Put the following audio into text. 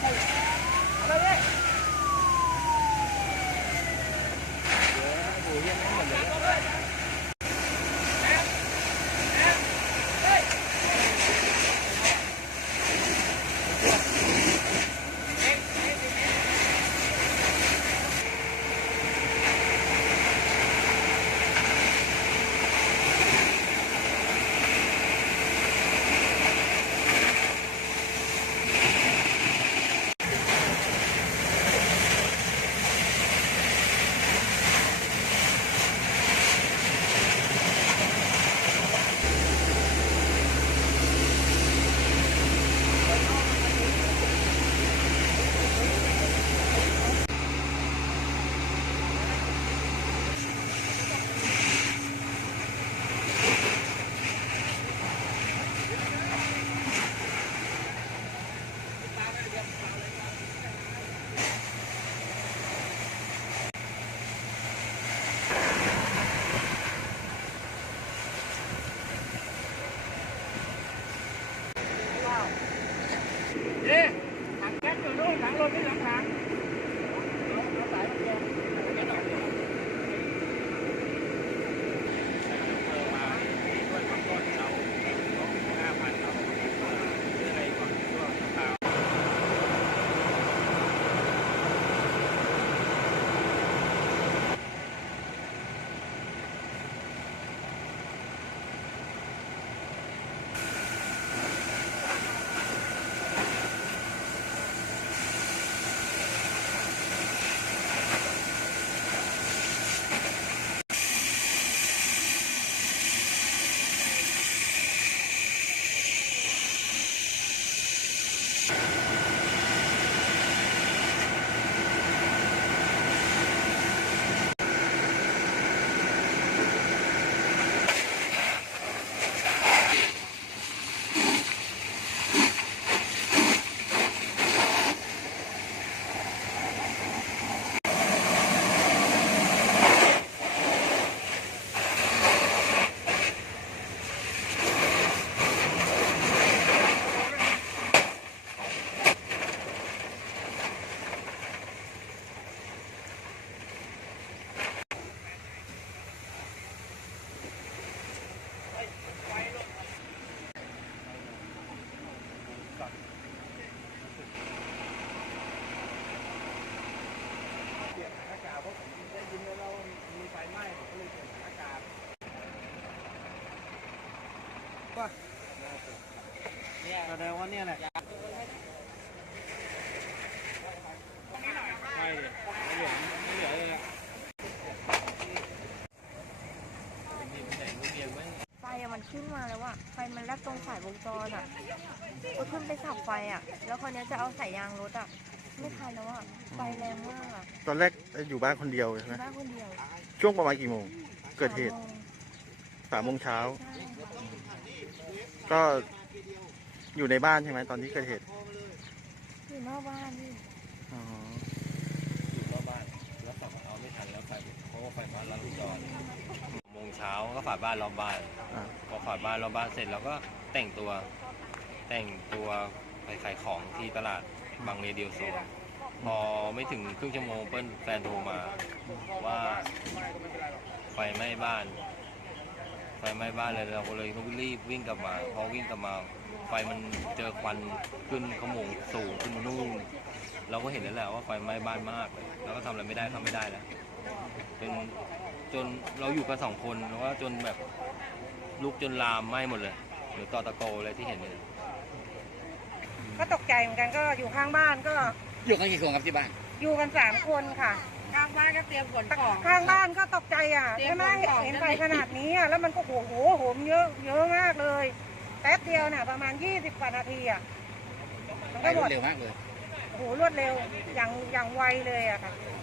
Yeah, we'll get in a minute. ว่าแสดงว่าเนี่ยแหละใช่ดิไม่เหลือไม่เหลือเลยอะไฟอะมันขึ้นมาแล้วอะไฟมันแลบตรงสายวงจรอะก็ขึ้นไปสับไฟอะแล้วคราวเนี้ยจะเอาสายยางรถอะไม่ทันแล้วอะไฟแรงมากอะตอนแรกอยู่บ้านคนเดียวใช่ไหมบ้านคนเดียวช่วงประมาณกี่โมง เกิดเหตุสามโมงสามโมงเช้า ใช่ค่ะ ก็อยู่ในบ้านใช่ไหมตอนที่เกิดเหตุอยู่นอกบ้านนี่อ๋ออยู่รอบบ้านแล้วขับเอาไม่ทันแล้วไฟเพราะว่าไฟฟ้าลัดวงจรโมงเช้าก็ฝาดบ้านรอบบ้านอ่าพอฝาดบ้านรอบบ้านเสร็จเราก็แต่งตัว แต่งตัวไปขายของที่ตลาดบางเรเดียวโซนพอไม่ถึงครึ่งชั่วโมงเปิ้ลแฟนโทรมาว่าไฟไหม้บ้าน ไฟไหม้บ้านเลยเราก็เลยต้องรีบวิ่งกลับมา พอวิ่งกลับมา ไฟมันเจอควันขึ้นขโมงสูงขึ้นนู่นเราก็เห็นแล้วแหละว่าไฟไหม้บ้านมากเลยเราก็ทำอะไรไม่ได้ทำไม่ได้แล้วเป็นจนเราอยู่กันสองคนแล้วก็จนแบบลุกจนลามไหม้หมดเลยหรือต่อตะโกเลยที่เห็นเนี่ยก็ตกใจเหมือนกันก็อยู่ข้างบ้านก็อยู่กันกี่คนครับที่บ้าน อยู่กันสามคนค่ะข้างบ้านก็เตรียมขนของ ข้างบ้านก็ตกใจอะเตรียมใช่ไหมของเห็นจะไฟไม่ขนาดนี้อะแล้วมันก็โหโหโหมเยอะเยอะมากเลยแป๊บเดียวน่ะประมาณยี่สิบกว่านาทีอะมันไปก็หรมวดดเร็วมากเลย โอ้โหรวดเร็วอย่างอย่างไวเลยอะค่ะอ